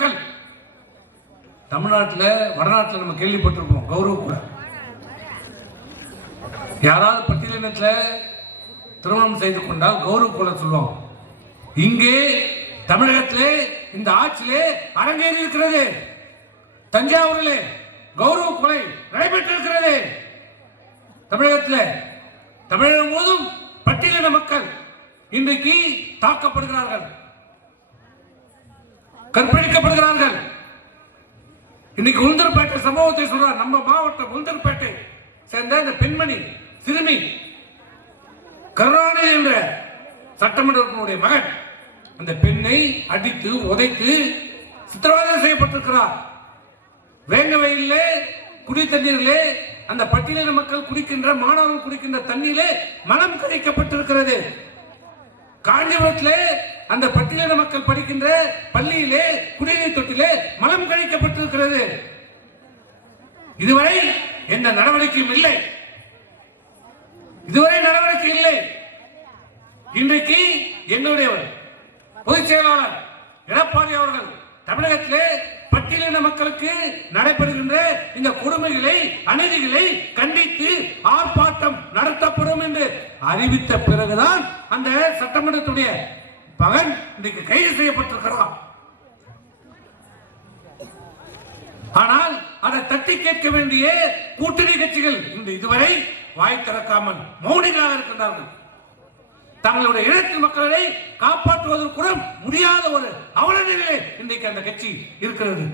மக்கள். தமிழ்நாட்டில் வடநாட்டில் நம்ம கேள்விப்பட்டிருப்போம் கௌரவ கூட. யாராவது பட்டியலினத்தில் திருமணம் செய்து கொண்டால் கௌரவ கூட சொல்லுவோம் இங்கே தமிழகத்திலே இந்த ஆட்சியிலே அரங்கேறி இருக்கிறது. தஞ்சாவூரிலே கௌரவ கொலை நடைபெற்றிருக்கிறது. தமிழகத்தில் தமிழகம் முழுவதும் பட்டியலின மக்கள் இன்றைக்கு தாக்கப்படுகிறார்கள். கற்பழிக்கப்படுகிறார்கள். இன்னைக்கு உளுந்தர்பேட்டை சம்பவத்தை சொல்றார். நம்ம மாவட்டம் உளுந்தர்பேட்டை சேர்ந்த இந்த பெண்மணி சிறுமி கருணாநிதி என்ற சட்டமன்ற மகன். அந்த பெண்ணை அடித்து உதைத்து சித்திரவதை செய்யப்பட்டிருக்கிறார். வேங்க வெயிலே குடி தண்ணீரிலே அந்த பட்டியலின மக்கள் குடிக்கின்ற மாணவர்கள் குடிக்கின்ற தண்ணீரிலே மனம் கரைக்கப்பட்டிருக்கிறது காஞ்சிபுரத்திலே அந்த பட்டியலின மக்கள் படிக்கின்ற பள்ளியிலே குடிநீர் தொட்டிலே மலம் கழிக்கப்பட்டிருக்கிறது. இதுவரை எந்த நடவடிக்கையும் இல்லை. இதுவரை நடவடிக்கை இல்லை. இன்றைக்கு எங்களுடைய பொதுச் செயலாளர் எடப்பாடி அவர்கள் தமிழகத்திலே பட்டியலின மக்களுக்கு நடைபெறுகின்ற இந்த கொடுமைகளை அநீதிகளை கண்டித்து ஆர்ப்பாட்டம் நடத்தப்படும் என்று அறிவித்த பிறகுதான் அந்த சட்டமன்றத்துடைய மகன் இன்றைக்கு கைது செய்யப்பட்டிருக்கிறான் ஆனால் அதை தட்டி கேட்க வேண்டிய கூட்டணி கட்சிகள் இந்த இதுவரை வாய் திறக்காமல் மௌனிகளாக இருக்கின்றார்கள். தங்களுடைய இடத்தில் மக்களை காப்பாற்றுவதற்கு கூட முடியாத ஒரு அவல நிலையிலே இன்றைக்கு அந்த கட்சி இருக்கிறது.